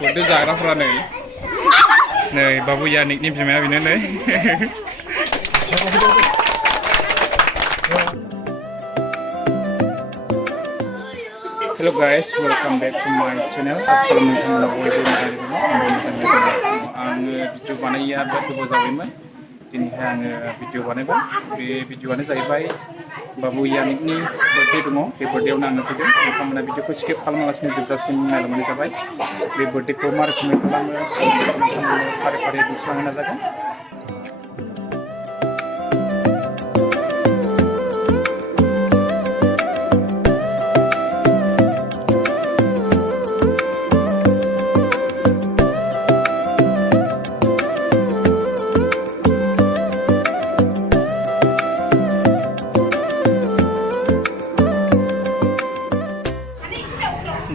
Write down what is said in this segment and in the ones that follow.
Birthday जाग्राफोरा नै बाबु यानिकनि बिमाया बेनो नै Hello guys, welcome back to my channel. Assalamualaikum warahmatullahi wabarakatuh. आङो भिडिअ बानायिया बिराद गोबाव जाबायमोन. दिनैहाय आङो भिडिअ बानायबाय. बे भिडिअआनो जाहैबाय बाबु यानिकनि बर्थडे दङ. बे बर्थडेआवनो आङो फैदों. नोंथांमोना भिडिअखौ स्किप खालामालासिनो जोबजासिम नायलांबानो जाबाय. बे बर्थडेखौ मा रोखोमै खालामो नोंथांमोननो फारि फारि दिन्थिलांनो नाजागोन.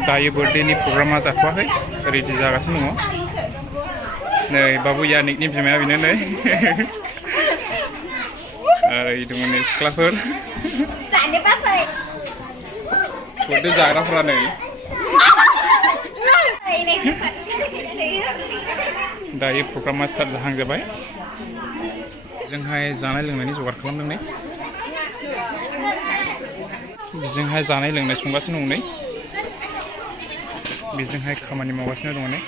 दायो बर्थडेनि प्रग्रामा जाथ'वाखै रेडि जागासिनो दङ नै बाबु यानिकनि बिमाया बेनो नै ओरै दङ नै सिख्लाफोर बर्थडे जाग्राफोरा नै दायो प्रग्रामा स्टार्ट जाहांजोबबाय जोंहाय जानाय लोंनायनि जगार खालामदों नै बेजोंहाय जानाय लोंनाय संगासिनो दं नै बेजोंहाय खामानि मावगासिनो दङ नै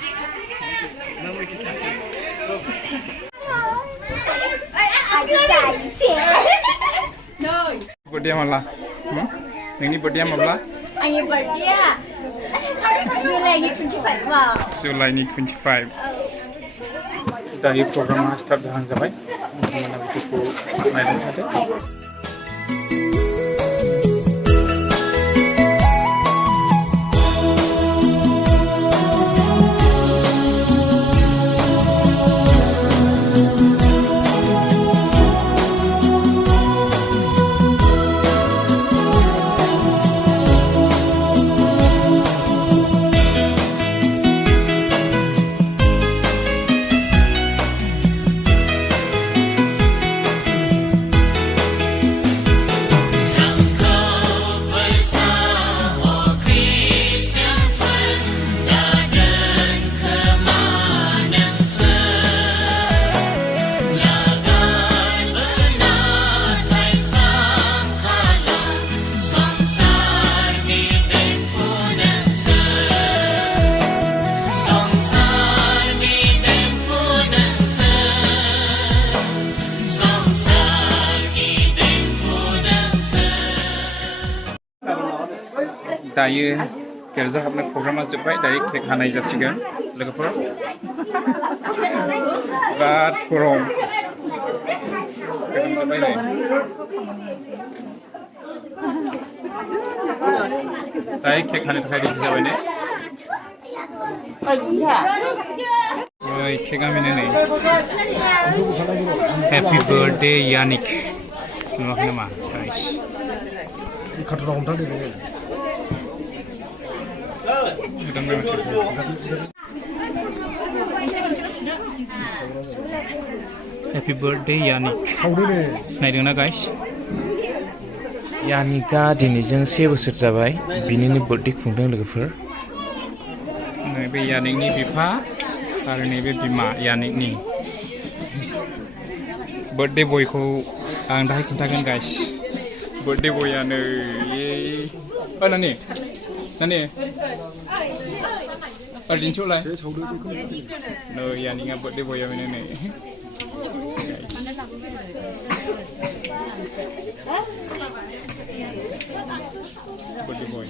बर्थडेआ माब्ला नोंनि बर्थडेआ माब्ला आंनि बर्थडेआ जुलाइनि 25 दायो प्रग्रामा स्टार्ट जाहांजाबाय नोंथांमोना बेखौ नायलांनो हादों दायो गिर्जा हाबनाय प्रग्रामा जोब्बाय दायो केक हानाय जासिगोन लोगोफोर बिराद गरम जोब्बाय नै दायो केक हानो थाखाय रेडि जाबाय नै ओइ केकआ बेनो नै हेपि बार्थडे यानिक नुवाखै नामा गाइस खाथुना हमथादो Happy birthday यानिक सिनायदोंना गाइस यानिकआ दिनैजों 7 बोसोर जाबाय बिनिनो बर्थडे खुंदों लोगोफोर नैबे यानिकनि बिफा आरो नैबे बिमा यानिकनि बर्थडे बयखौ आं दाहाय खिन्थागोन गाइस बर्थडे बयानो नानि नानि दिन्थिलाय नै यानिकआ बर्थडे बया बेनो नै बर्थडे बय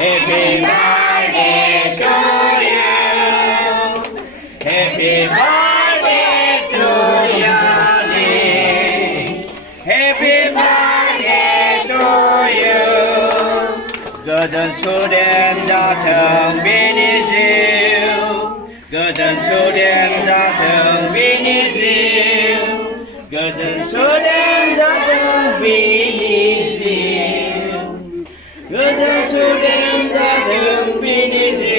Happy birthday to you. Happy birthday to you. Happy birthday to you. गोजोन सुदेम जाथों बेनि जिउ गोजोन सुदेम जाथों बेनि जिउ गोजोन सुदेम जाथों बेनि जिउ गोजोन सुदेम जाथों बेनि जिउ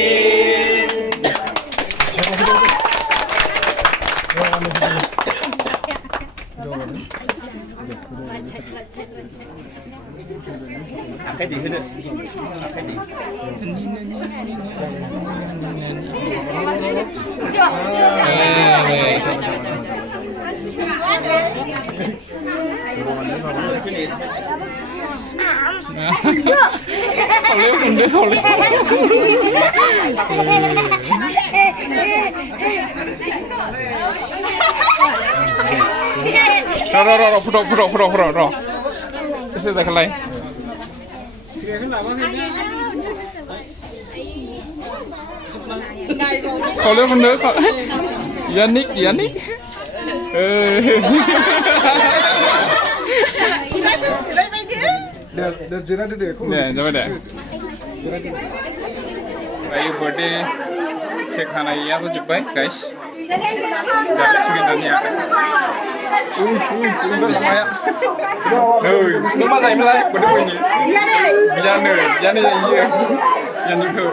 Cái gì thế này? Cái gì? Không lấy không lấy không lấy. Rồi, 풀어. Cái gì cái này? Không lấy không lấy. Yannick. Dia jera dia kau. Ya, coba deh. Ayo birthday cake hanaya tuh jebak guys. Dari segi dunia. Udah lumayan. Lu mana yang mulai? Bodoh ini. Yanni iya. Yanni tuh.